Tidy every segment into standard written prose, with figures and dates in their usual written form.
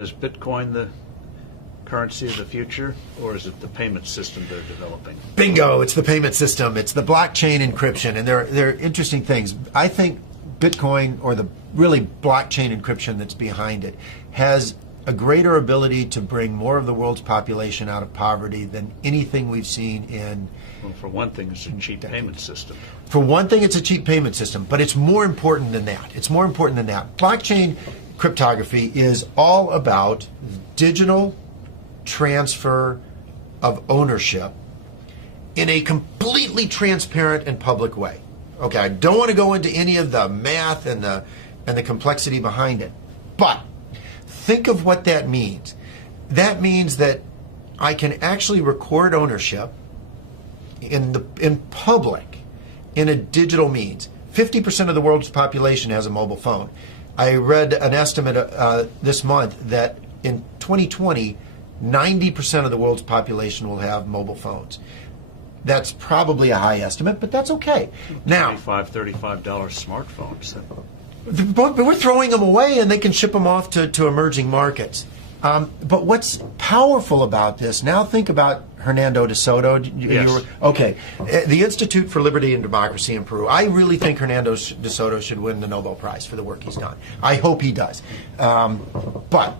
Is Bitcoin the currency of the future, or is it the payment system they're developing? Bingo, it's the payment system. It's the blockchain encryption, and they're interesting things. I think Bitcoin, or the really blockchain encryption that's behind it, has a greater ability to bring more of the world's population out of poverty than anything we've seen in... Well, for one thing, it's a cheap payment system. For one thing, it's a cheap payment system, but it's more important than that. It's more important than that. Blockchain cryptography is all about digital transfer of ownership in a completely transparent and public way. Okay, I don't want to go into any of the math and the complexity behind it, but think of what that means. That means that I can actually record ownership in public in a digital means. 50% of the world's population has a mobile phone. I read an estimate this month that in 2020, 90% of the world's population will have mobile phones. That's probably a high estimate, but that's okay. Now, $35 smartphones. But we're throwing them away, and they can ship them off to emerging markets. But what's powerful about this, now think about Hernando de Soto. Yes. Okay. The Institute for Liberty and Democracy in Peru. I really think Hernando de Soto should win the Nobel Prize for the work he's done. I hope he does. But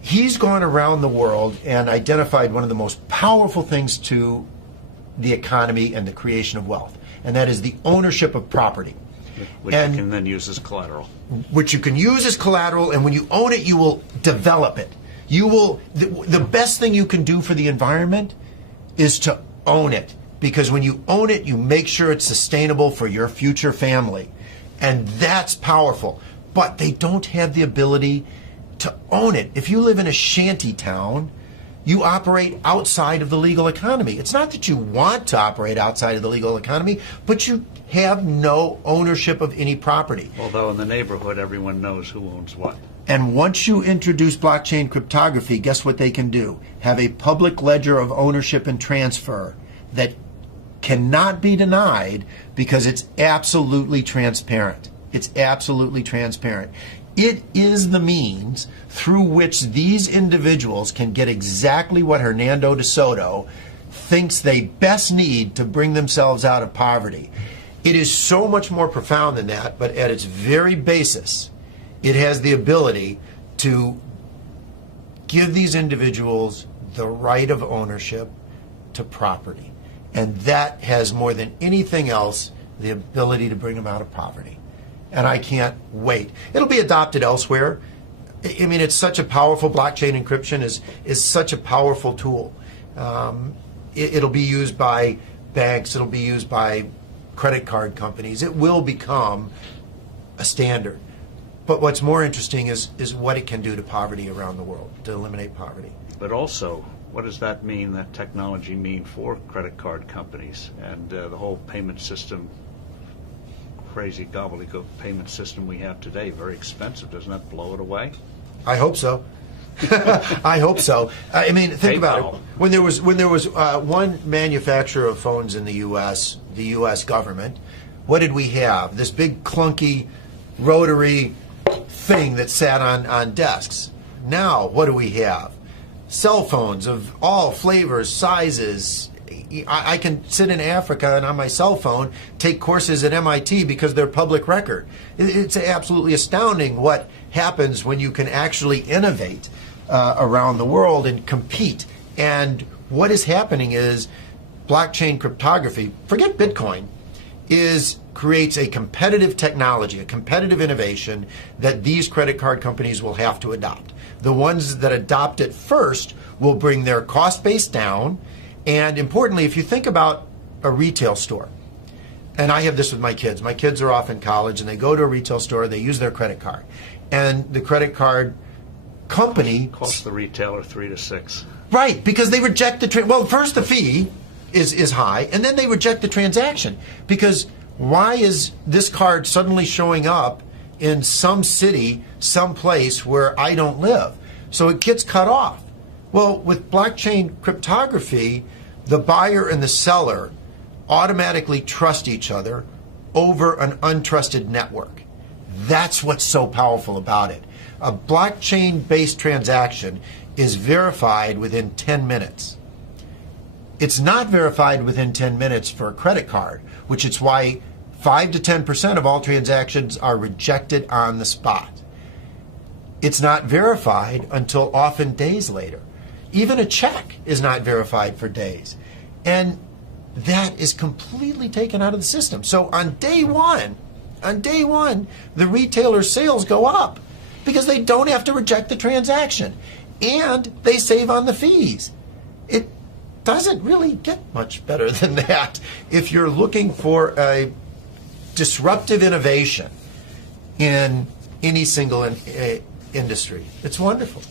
he's gone around the world and identified one of the most powerful things to the economy and the creation of wealth, and that is the ownership of property. Which you can then use as collateral. Which you can use as collateral, and when you own it, you will develop it. You will. The best thing you can do for the environment is to own it, because when you own it, you make sure it's sustainable for your future family, and that's powerful. But they don't have the ability to own it. If you live in a shanty town, you operate outside of the legal economy. It's not that you want to operate outside of the legal economy, but you have no ownership of any property. Although in the neighborhood, everyone knows who owns what. And once you introduce blockchain cryptography, guess what they can do? Have a public ledger of ownership and transfer that cannot be denied, because it's absolutely transparent. It's absolutely transparent. It is the means through which these individuals can get exactly what Hernando de Soto thinks they best need to bring themselves out of poverty. It is so much more profound than that, but at its very basis, it has the ability to give these individuals the right of ownership to property. And that has, more than anything else, the ability to bring them out of poverty. And I can't wait. It'll be adopted elsewhere. I mean, it's such a powerful, blockchain encryption is such a powerful tool. It'll be used by banks. It'll be used by credit card companies. It will become a standard. But what's more interesting is what it can do to poverty around the world, to eliminate poverty. But also, what does that mean, that technology mean for credit card companies and the whole payment system, crazy gobbledygook payment system we have today? Very expensive. Doesn't that blow it away? I hope so. I hope so. I mean, think about it. When there was one manufacturer of phones in the U.S., the U.S. government, what did we have? This big clunky rotary thing that sat on desks. Now, what do we have? Cell phones of all flavors, sizes. I can sit in Africa and on my cell phone take courses at MIT because they're public record. It's absolutely astounding what happens when you can actually innovate around the world and compete. And what is happening is blockchain cryptography, forget Bitcoin, creates a competitive technology, a competitive innovation that these credit card companies will have to adopt. The ones that adopt it first will bring their cost base down. And importantly, if you think about a retail store, and I have this with my kids. My kids are off in college, and they go to a retail store, they use their credit card. And the credit card company... Costs the retailer $3 to $6. Right, because they reject the... Well, first the fee is high, and then they reject the transaction. Because why is this card suddenly showing up in some city, some place where I don't live? So it gets cut off. Well, with blockchain cryptography, the buyer and the seller automatically trust each other over an untrusted network. That's what's so powerful about it. A blockchain-based transaction is verified within 10 minutes. It's not verified within 10 minutes for a credit card, which is why 5 to 10% of all transactions are rejected on the spot. It's not verified until often days later. Even a check is not verified for days. And that is completely taken out of the system. So on day one, the retailer's sales go up because they don't have to reject the transaction and they save on the fees. It doesn't really get much better than that if you're looking for a disruptive innovation in any single industry. It's wonderful.